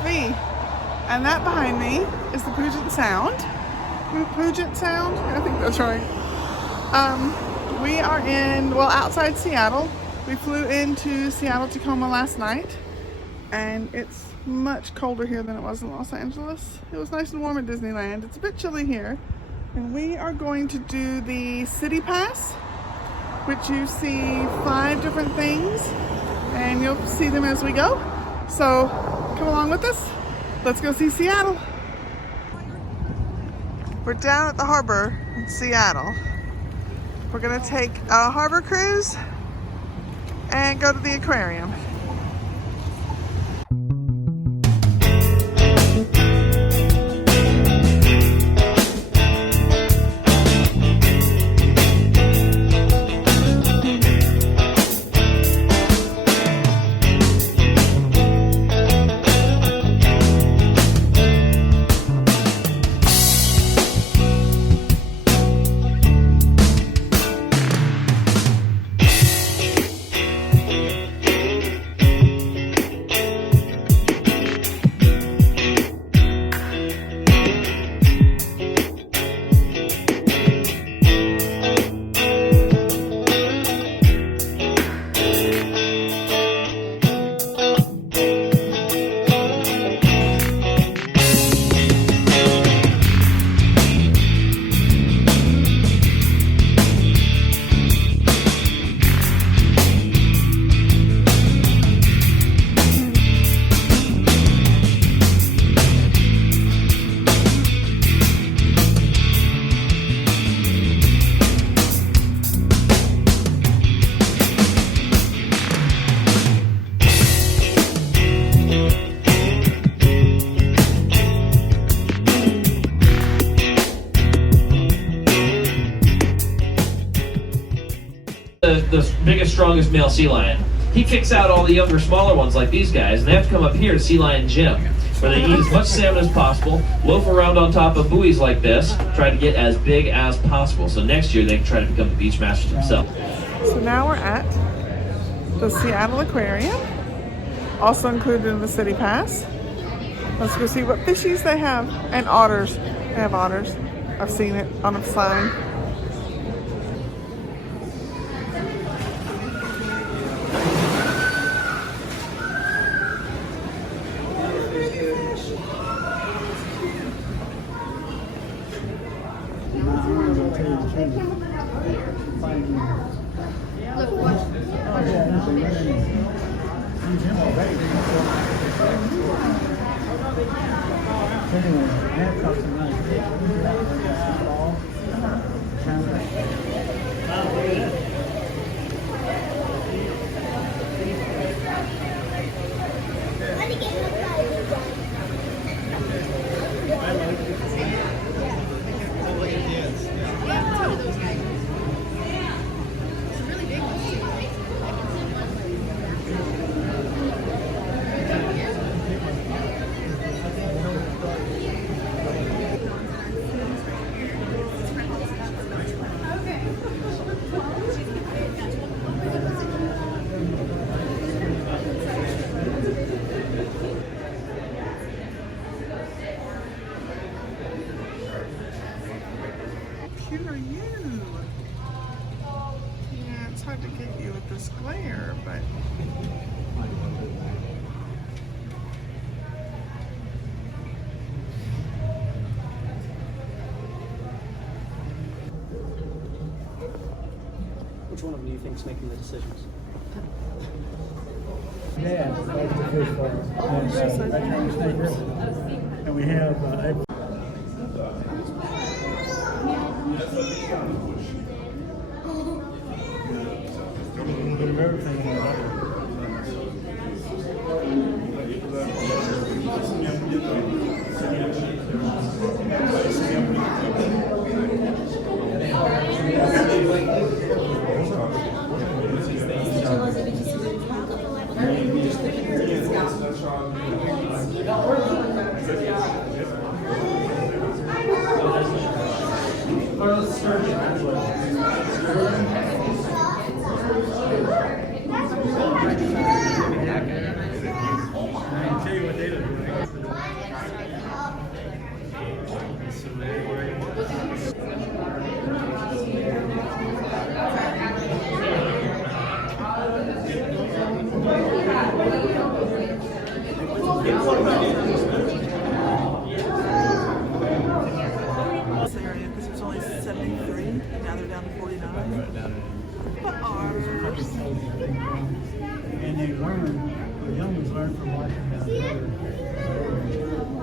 RSV. And that behind me is the Puget Sound. Puget Sound? I think that's right. We are outside Seattle. We flew into Seattle, Tacoma last night. And it's much colder here than it was in Los Angeles. It was nice and warm at Disneyland. It's a bit chilly here. And we are going to do the CityPass, which you see 5 different things. And you'll see them as we go. So come along with us. Let's go see Seattle. We're down at the harbor in Seattle. We're gonna take a harbor cruise and go to the aquarium. The biggest, strongest male sea lion. He kicks out all the younger, smaller ones like these guys, and they have to come up here to Sea Lion Gym, where they eat as much salmon as possible, loaf around on top of buoys like this, try to get as big as possible. So next year they can try to become the beach masters themselves. So now we're at the Seattle Aquarium, also included in the CityPass. Let's go see what fishies they have. And otters. They have otters. I've seen it on a sign. Cute are you? Yeah, it's hard to get you with this glare, but which one of them do you think is making the decisions? Yeah, that's the fish farm. And we have a little bit of everything in there. I can tell you what they look This area, because it was only 73, and now they're down to 49. But ours. And they learn, the young ones learn from watching their brother.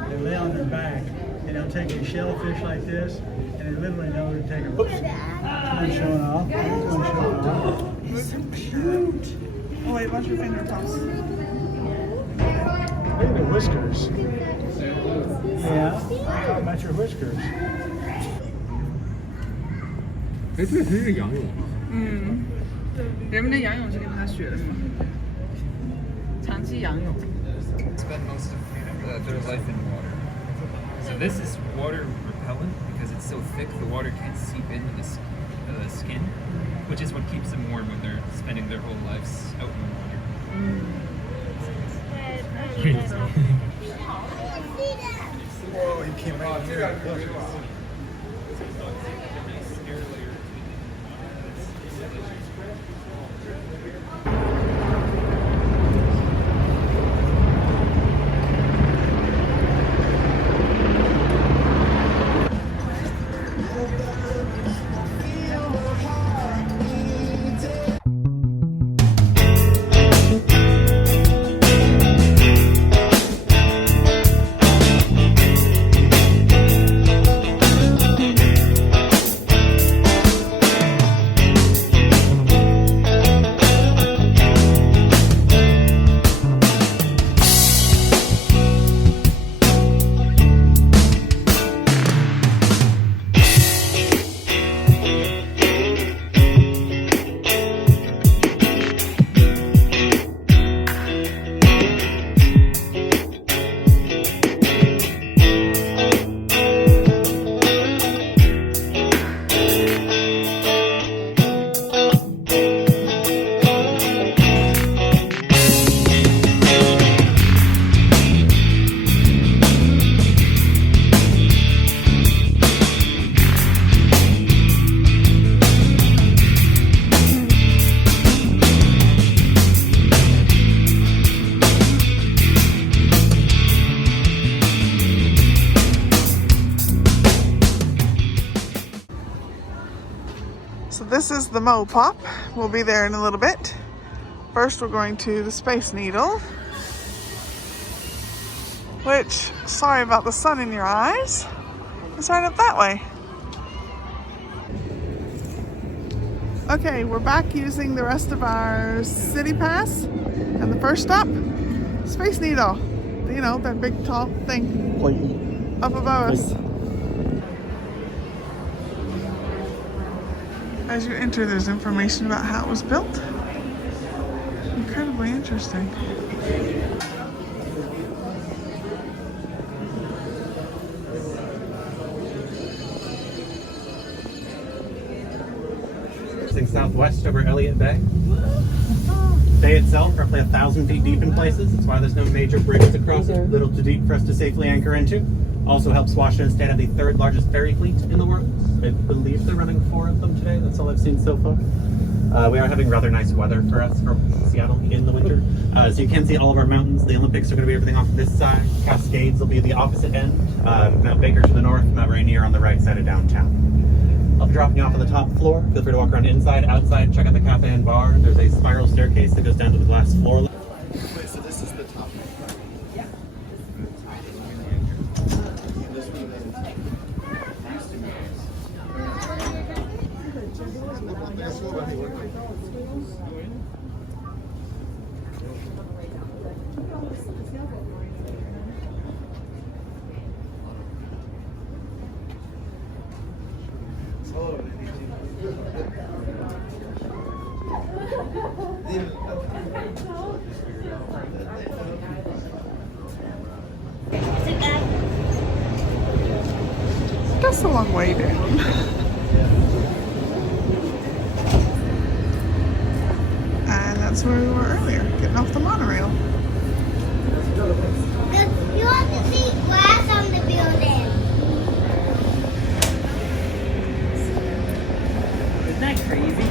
They lay on their back, and they'll take a shellfish like this, and they literally know to take a, whoops, one showing off, one showing off. It's so cute. Oh wait, watch your fingertips. Look at the whiskers. Yeah, how about your whiskers? 哎，这是一个羊蛹。人们的仰泳是跟他学的吗？长期仰泳。 Spend most of their life in water. So this is water repellent because it's so thick the water can't seep into the skin, which is what keeps them warm when they're spending their whole lives out in the water. Whoa, he came right here. Look. So this is the MoPOP. We'll be there in a little bit. First we're going to the Space Needle. Which, sorry about the sun in your eyes. It's right up that way. Okay, we're back using the rest of our CityPass. And the first stop, Space Needle. You know, that big tall thing up above us. As you enter, there's information about how it was built. Incredibly interesting. Southwest over Elliott Bay. Bay itself, roughly 1,000 feet deep in places. That's why there's no major bridges across it. Little too deep for us to safely anchor into. Also helps Washington State have the third largest ferry fleet in the world. I believe they're running 4 of them today. That's all I've seen so far. We are having rather nice weather for us from Seattle in the winter. So you can see all of our mountains. The Olympics are going to be everything off this side. Cascades will be the opposite end. Mount Baker to the north, Mount Rainier on the right side of downtown. I'll be dropping you off on the top floor. Feel free to walk around inside, outside, check out the cafe and bar. There's a spiral staircase that goes down to the glass floor. Wait, so this is the top. Yeah. That's a long way down. And that's where we were earlier, getting off the monorail. You want to see glass on the building. Isn't that crazy?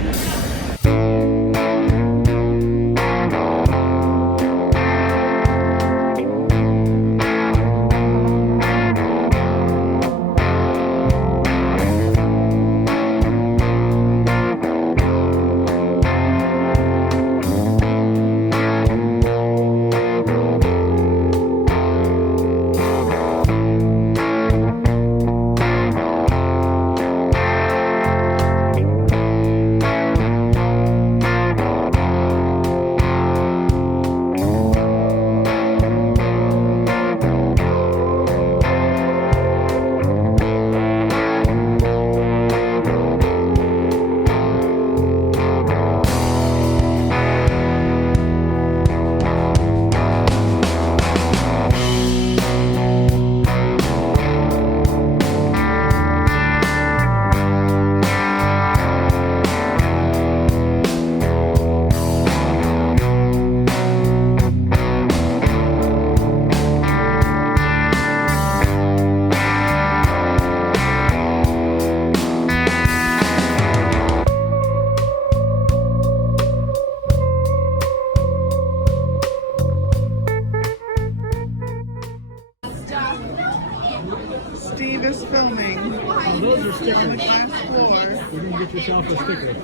Steve is filming Those are on the stickers. glass floor. You're gonna get yourself a sticker.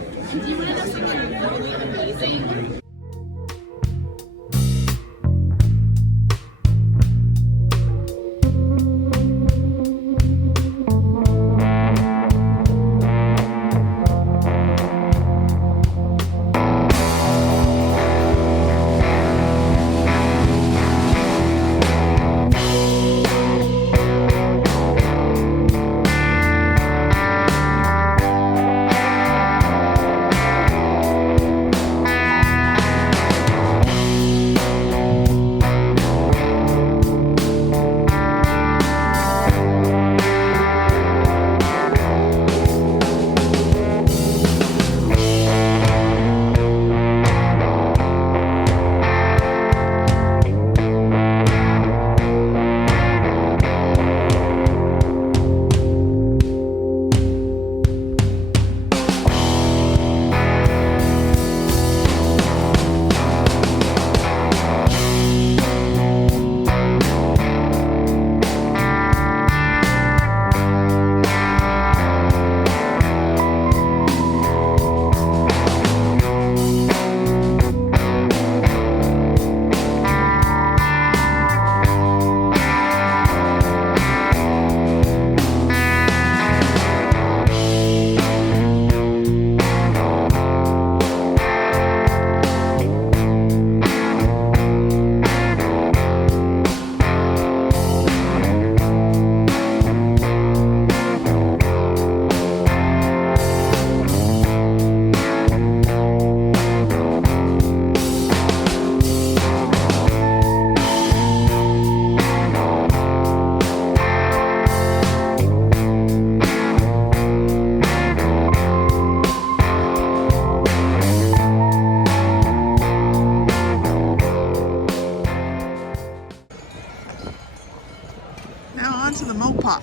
Now on to the MoPOP,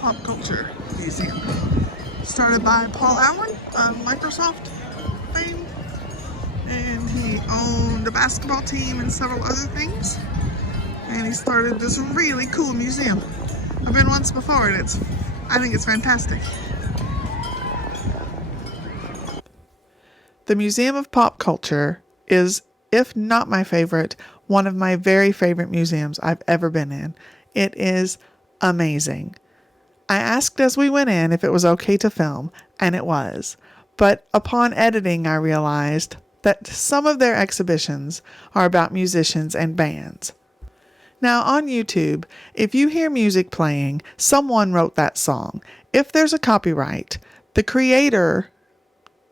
Pop Culture Museum. Started by Paul Allen of Microsoft fame, and he owned a basketball team and several other things. And he started this really cool museum. I've been once before, and I think it's fantastic. The Museum of Pop Culture is, if not my favorite, one of my very favorite museums I've ever been in. It is amazing. I asked as we went in if it was okay to film, and it was. But upon editing, I realized that some of their exhibitions are about musicians and bands. Now on YouTube, if you hear music playing, someone wrote that song. If there's a copyright, the creator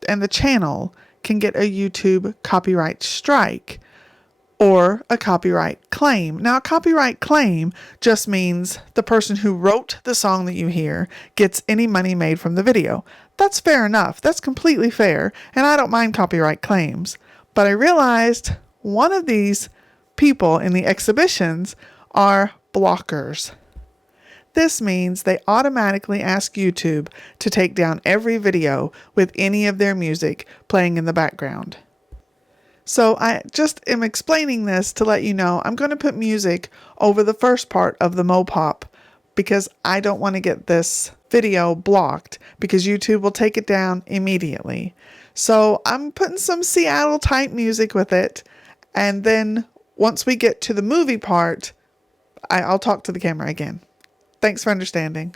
and the channel can get a YouTube copyright strike or a copyright claim. Now, a copyright claim just means the person who wrote the song that you hear gets any money made from the video. That's fair enough. That's completely fair, and I don't mind copyright claims. But I realized one of these people in the exhibitions are blockers. This means they automatically ask YouTube to take down every video with any of their music playing in the background. So I just am explaining this to let you know I'm going to put music over the first part of the MoPOP because I don't want to get this video blocked because YouTube will take it down immediately. So I'm putting some Seattle type music with it, and then once we get to the movie part, I'll talk to the camera again. Thanks for understanding.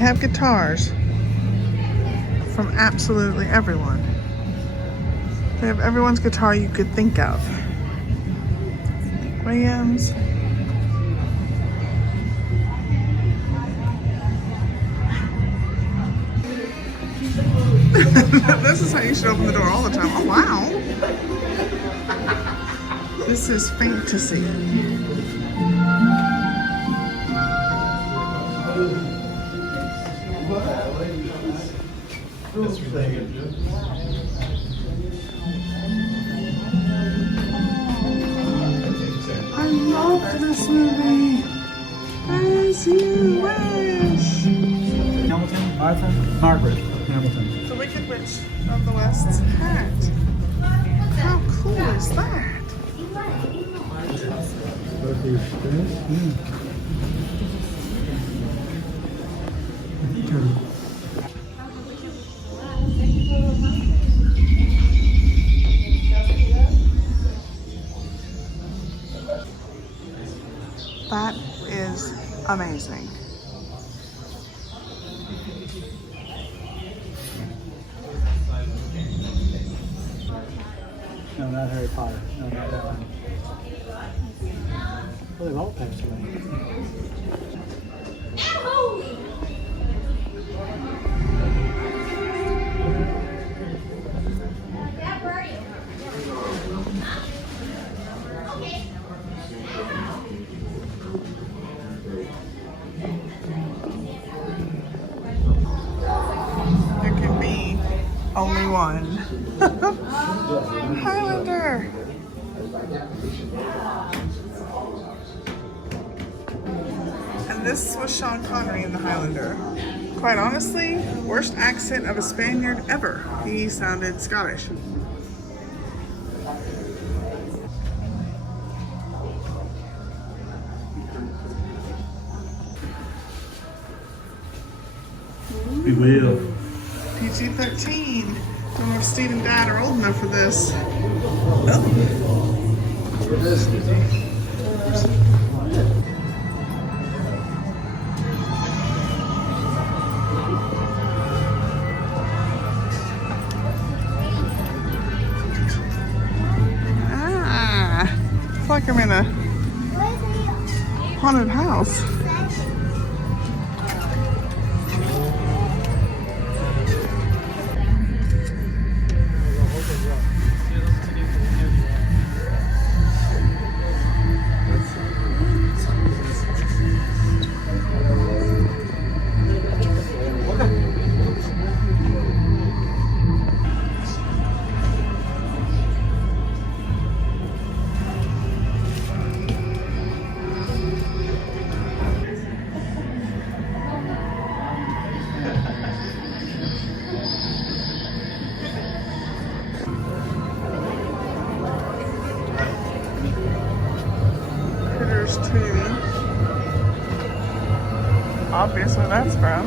Have guitars from absolutely everyone. They have everyone's guitar you could think of. Williams. This is how you should open the door all the time. Oh wow. This is fantasy. I love this movie. As you wish. Hamilton, Martha, Margaret Hamilton. The Wicked Witch of the West's hat. How cool is that? That is amazing. No, not Harry Potter. No, not that one. Well, they've all passed away. There can be only one. Highlander. And this was Sean Connery in The Highlander. Quite honestly, worst accent of a Spaniard ever. He sounded Scottish. We will. PG-13. Don't know if Steve and Dad are old enough for this. It's like I'm in a haunted house. Critters 2. Obviously that's from.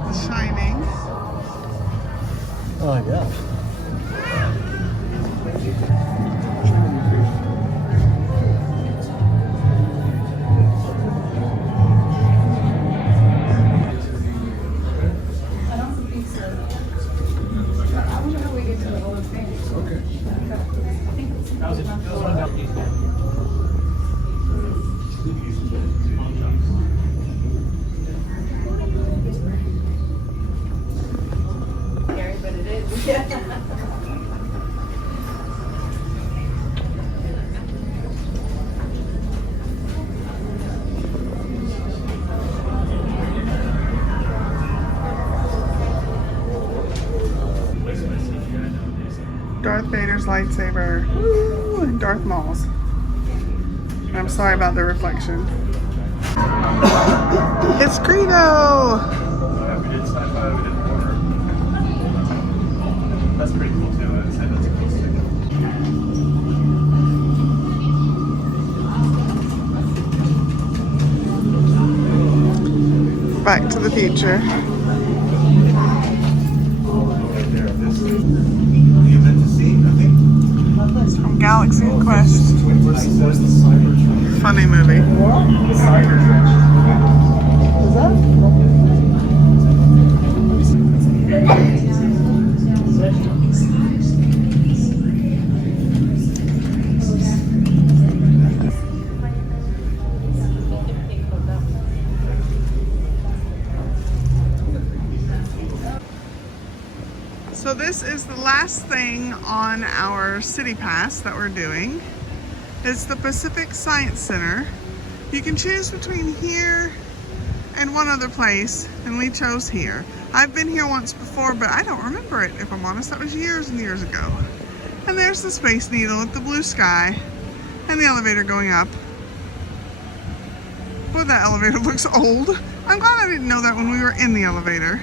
The Shining. Oh my gosh. Darth Vader's lightsaber. Woo! And Darth Maul's. And I'm sorry about the reflection. It's Greedo! Yeah, we did sci-fi, we did horror. That's pretty cool too. I'd say that's a cool stick. Back to the Future. Right there. This is the event to see, I think. It's from Galaxy Quest. Where's the Cybertruck? Funny movie. The Cybertruck. So this is the last thing on our CityPass that we're doing. It's the Pacific Science Center. You can choose between here and one other place, and we chose here. I've been here once before, but I don't remember it, if I'm honest. That was years and years ago. And there's the Space Needle with the blue sky and the elevator going up. Boy, that elevator looks old. I'm glad I didn't know that when we were in the elevator.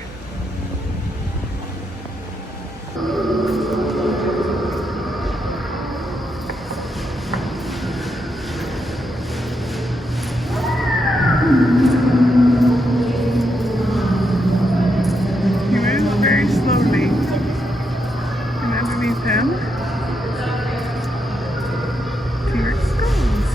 He moves very slowly, and underneath him, T-Rex goes.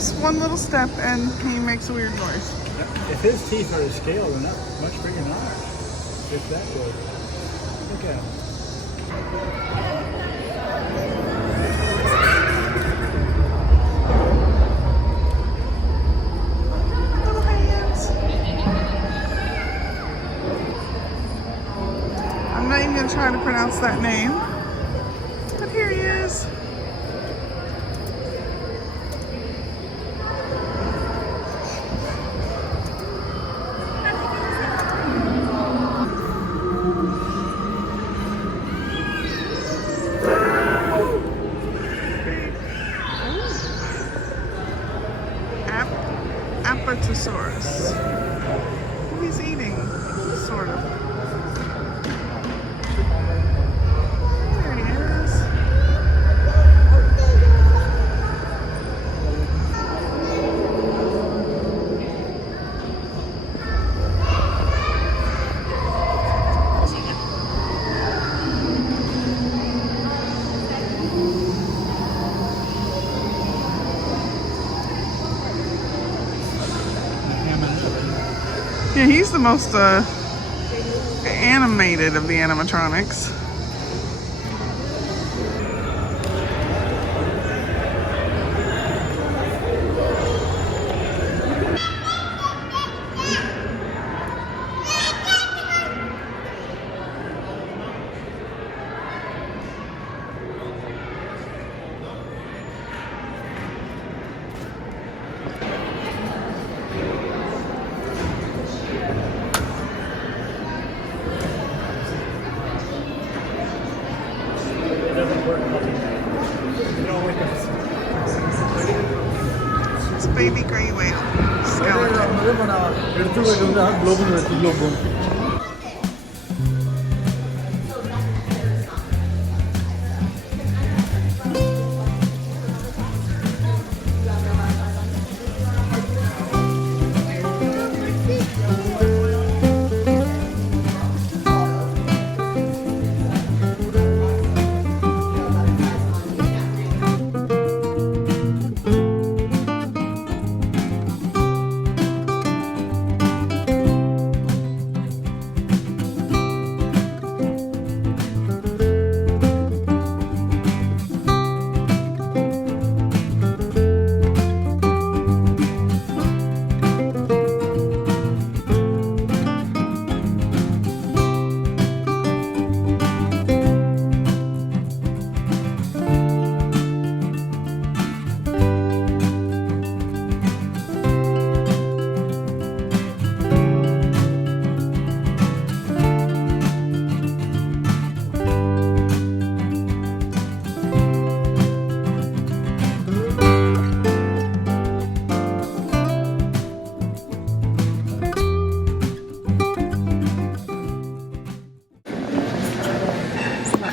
moves one little step and he makes a weird noise. If his teeth are to scale, they're not much bigger than ours. If that big. Look at him. Little hands. I'm not even going to try to pronounce that name. But here he is. Apatosaurus. He's eating, sort of. There he is. Yeah, he's the most animated of the animatronics. It's a baby gray whale skeleton.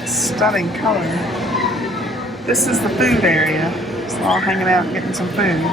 Stunning color. This is the food area. It's all hanging out and getting some food.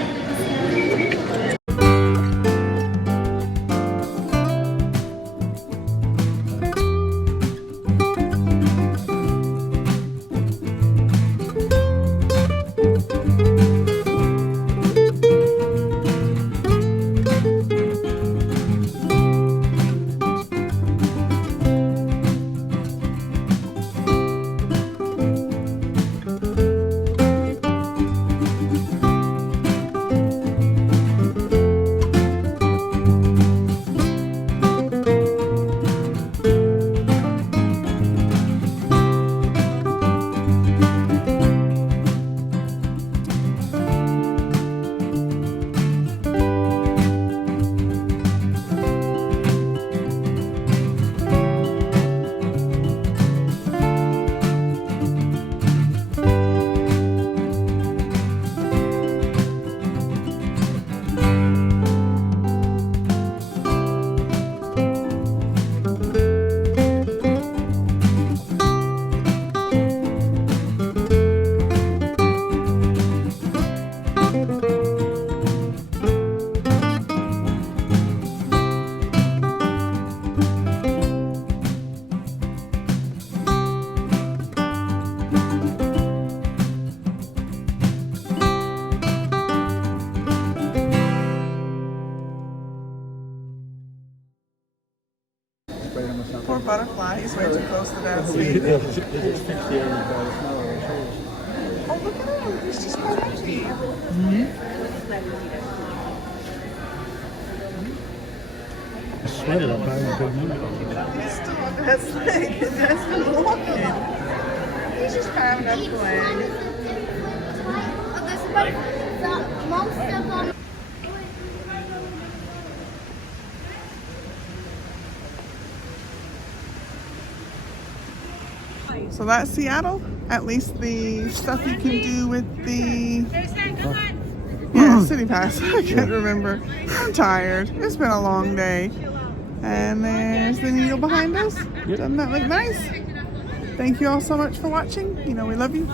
he's way too close to Dad's seat. Oh, look at him. He's just happy. Sweated up by a good number. He's still on Dad's leg. Dad's been walking. He's just climbing up the leg. Most of them. So that's Seattle. At least the stuff you can do with the CityPass. I can't remember. I'm tired. It's been a long day. And there's the needle behind us. Doesn't that look nice? Thank you all so much for watching. You know we love you.